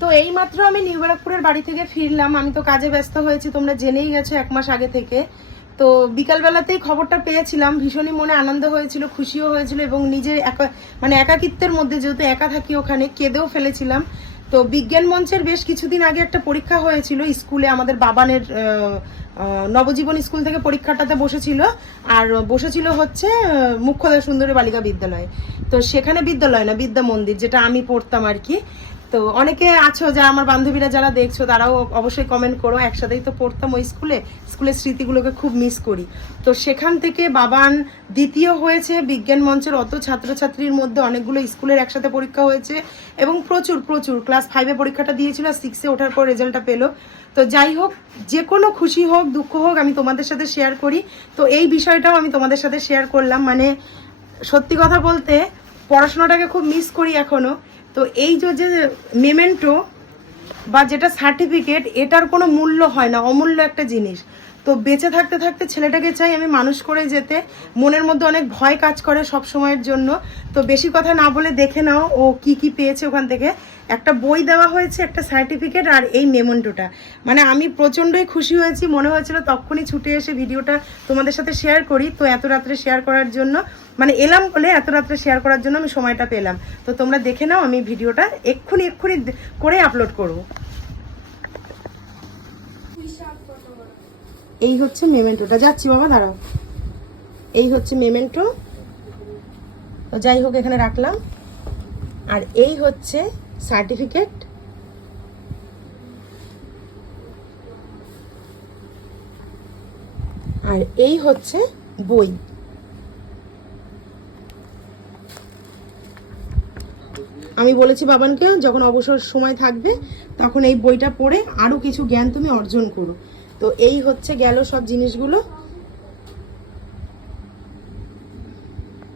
তো এইমাত্র আমি নিউ ব্যারাকপুরের বাড়ি থেকে ফিরলাম। আমি তো কাজে ব্যস্ত হয়েছি, তোমরা জেনেই গেছো 1 মাস আগে থেকে। তো বিকালবেলাতেই খবরটা পেয়েছিলাম, ভীষণই মনে আনন্দ হয়েছিল, খুশিও হয়েছিল, এবং নিজের একাকিত্বের মধ্যে যেহেতু একা থাকি ওখানে কেঁদেও ফেলেছিলাম। তো বিজ্ঞান মঞ্চের বেশ কিছুদিন আগে একটা পরীক্ষা হয়েছিল স্কুলে, আমাদের বাবানের নবজীবন স্কুল থেকে পরীক্ষাটাতে বসেছিল। আর বসেছিল হচ্ছে মুখ্যদা সুন্দরী বালিকা বিদ্যালয়। তো সেখানে বিদ্যালয় না, বিদ্যা মন্দির, যেটা আমি পড়তাম আর কি। তো অনেকে আছো যারা আমার বান্ধবীরা যারা দেখছো, তারাও অবশ্যই কমেন্ট করো, একসাথেই তো পড়তাম ওই স্কুলের স্মৃতিগুলোকে খুব মিস করি। তো সেখান থেকে বাবান দ্বিতীয় হয়েছে বিজ্ঞান মঞ্চের। অত ছাত্রছাত্রীর মধ্যে অনেকগুলো স্কুলের একসাথে পরীক্ষা হয়েছে, এবং প্রচুর প্রচুর ক্লাস 5-এ পরীক্ষাটা দিয়েছিল, আর 6-এ ওঠার পর রেজাল্টটা পেলো। তো যাই হোক, যে কোনো খুশি হোক দুঃখ হোক আমি তোমাদের সাথে শেয়ার করি। তো এই বিষয়টাও আমি তোমাদের সাথে শেয়ার করলাম। মানে সত্যি কথা বলতে পড়াশোনাটাকে খুব মিস করি এখনো। তো এই যে মেমেন্টো বা যেটা সার্টিফিকেট, এটার কোনো মূল্য হয় না, অমূল্য একটা জিনিস। তো বেঁচে থাকতে থাকতে ছেলেটাকে চাই আমি মানুষ করে যেতে। মনের মধ্যে অনেক ভয় কাজ করে সব সময়ের জন্য। তো বেশি কথা না বলে দেখে নাও ও কি কি পেয়েছে ওখান থেকে। একটা বই দেওয়া হয়েছে, একটা সার্টিফিকেট, আর এই মেমেন্টোটা। মানে আমি প্রচণ্ডই খুশি হয়েছি, মনে হয়েছিল তখনই ছুটে এসে ভিডিওটা তোমাদের সাথে শেয়ার করি। তো এত রাত্রে শেয়ার করার জন্য, মানে এলাম বলে এত রাত্রে শেয়ার করার জন্য আমি সময়টা পেলাম। তো তোমরা দেখে নাও, আমি ভিডিওটা এক্ষুনি করে আপলোড করবো। এই হচ্ছে মেমেন্টোটা, যাচ্ছি বাবা দাঁড়াও। এই হচ্ছে মেমেন্টো। তো যাই হোক এখানে রাখলাম। আর এই হচ্ছে সার্টিফিকেট। আর এই হচ্ছে বই। আমি বলেছি বাবানকে যখন অবসর সময় থাকবে তখন এই বইটা পড়ে আরো কিছু জ্ঞান তুমি অর্জন করো। তো এই হচ্ছে গেল সব জিনিসগুলো।